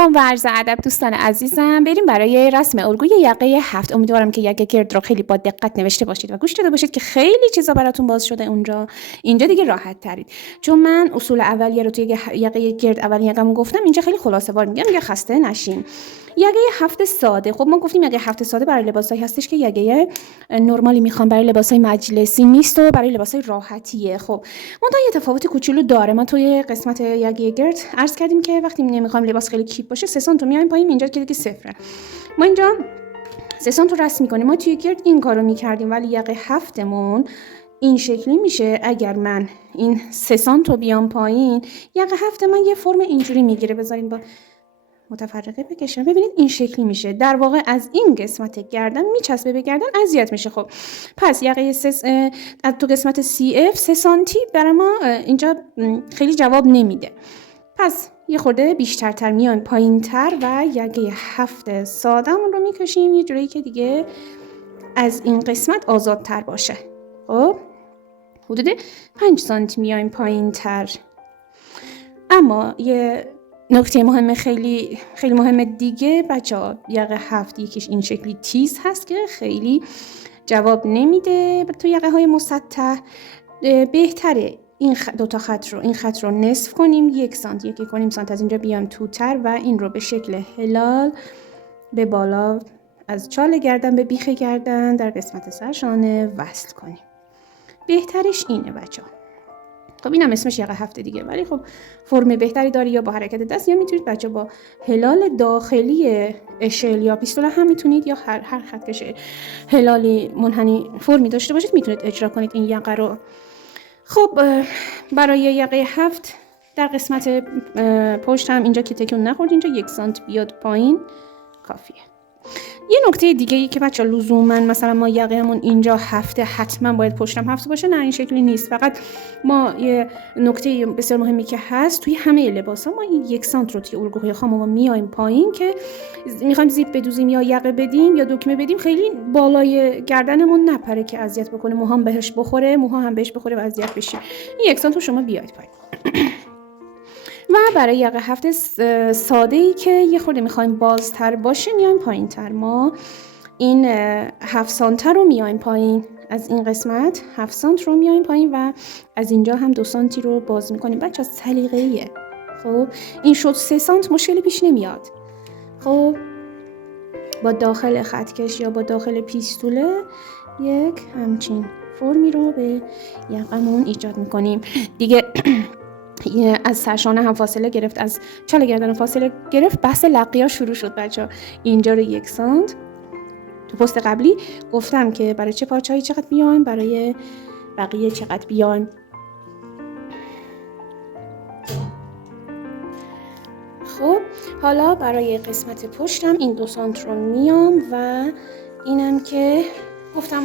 سلام و عرض ادب دوستان عزیزم. بریم برای رسم الگوی یقه 7. امیدوارم که یقه گرد رو خیلی با دقت نوشته باشید و گوش داده باشید که خیلی چیزا براتون باز شده اینجا دیگه راحت ترید، چون من اصول اولیه رو توی یقه گرد اول یقه‌مون گفتم. اینجا خیلی خلاصه وار میگم یا خسته نشین. یقه 7 ساده. خب ما گفتیم یقه 7 ساده برای لباسایی هستش که یقه نرمالی میخوام، برای لباسای مجلسی نیست و برای لباسای راحتیه. خب منتها یه تفاوت کوچولو داره. ما توی قسمت یقه گرد عرض کردیم که وقتی نمیخوام لباس خیلی کیپ باشه 3 سانت میایم پایین، اینجا که دیگه صفره. ما اینجا 3 سانت رو رسم میکنیم. ما توی گرد این کارو میکردیم، ولی یقه 7مون این شکلی میشه. اگر من این 3 سانت رو بیام پایین، یقه 7 من یه فرم اینجوری میگیره. بذارین با متفرقه بکشم ببینید این شکلی میشه. در واقع از این قسمت گردن میچسبه به گردن، اذیت میشه. خب پس یقه تو قسمت CF 3 سانتی برای ما اینجا خیلی جواب نمیده. پس یه خورده بیشترتر میایم پایینتر و یقه 7 ساده‌مون رو میکشیم یه جوری که دیگه از این قسمت آزادتر باشه. خب حدود 5 سانتی میایم پایینتر. اما یه نکته مهم، خیلی خیلی مهم دیگه بچه‌ها، یقه 7 یکیش این شکلی تیز هست که خیلی جواب نمیده تو یقه های مسطح. بهتره این دوتا خط رو، این خط رو نصف کنیم، 1 سانت 1.5 سانت از اینجا بیام توتر و این رو به شکل هلال به بالا از چال گردن به بیخ گردن در قسمت سرشانه وصل کنیم. بهترش اینه بچه‌ها. خب اینم اسمش یقه 7 دیگه، ولی خب فرم بهتری داره، یا با حرکت دست یا میتونید بچه با هلال داخلی اشل یا پیستول هم میتونید، یا هر خط کش هلالی منحنی فرمی داشته باشید میتونید اجرا کنید این یقه رو. خب برای یقه 7 در قسمت پشت هم اینجا که تکون نخورد، اینجا 1 سانت بیاد پایین کافیه. یه نکته دیگه ای که بچه لزوما مثلا ما یقه‌مون اینجا 7 حتما باید پشتم 7 باشه، نه این شکلی نیست. فقط ما یه نکته بسیار مهمی که هست توی همه لباسا، ما این 1 سانت رو توی الگوهای خاممون میایم پایین که میخوایم زیپ بدوزیم یا یقه بدیم یا دکمه بدیم، خیلی بالای گردنمون نپره که اذیت بکنه، موها هم بهش بخوره و اذیت بشیم. این 1 سانت رو شما بیاید پایین. و برای یقه 7 ساده‌ای که یه خورده میخوایم بازتر باشه میایم پایین تر. ما این 7 سانت رو میایم پایین، از این قسمت 7 سانت رو میایم پایین و از اینجا هم 2 سانتی رو باز میکنیم. بچه سلیقه‌ایه. خب این شد 3 سانت، مشکلی پیش نمیاد. خب با داخل خطکش یا با داخل پیستوله یک همچین فرمی رو به یقمون ایجاد میکنیم دیگه. از سرشانه هم فاصله گرفت، از چال گردن فاصله گرفت، بحث لقیا شروع شد بچه. اینجا رو 1 سانت. تو پست قبلی گفتم که برای چه پارچه‌ای چقدر بیایم، برای بقیه چقدر بیایم. خب حالا برای قسمت پشتم این 2 سانت رو میام و اینم که گفتم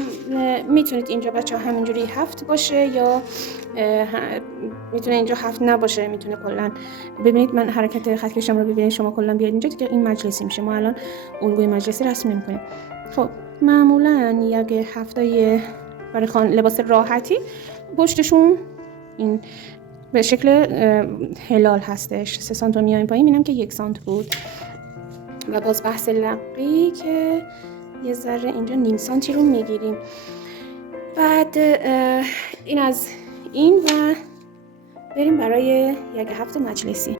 میتونید اینجا بچه همینجوری 7 باشه یا میتونه اینجا 7 نباشه، میتونه کلا. ببینید من حرکت خط کشم رو ببینید شما، کلا بیاید اینجا دیگه این مجلسی میشه. ما الان الگوی مجلسی رسم نمی‌کنیم. خب معمولا یقه 7 برای لباس راحتی پشتشون این به شکل هلال هستش. 3 سانت میایم پایین، اینم که 1 سانت بود. و باز بحث لقی که یه ذره اینجا نیم سانتی رو میگیریم. بعد این از این و بریم برای یقه 7 مجلسی.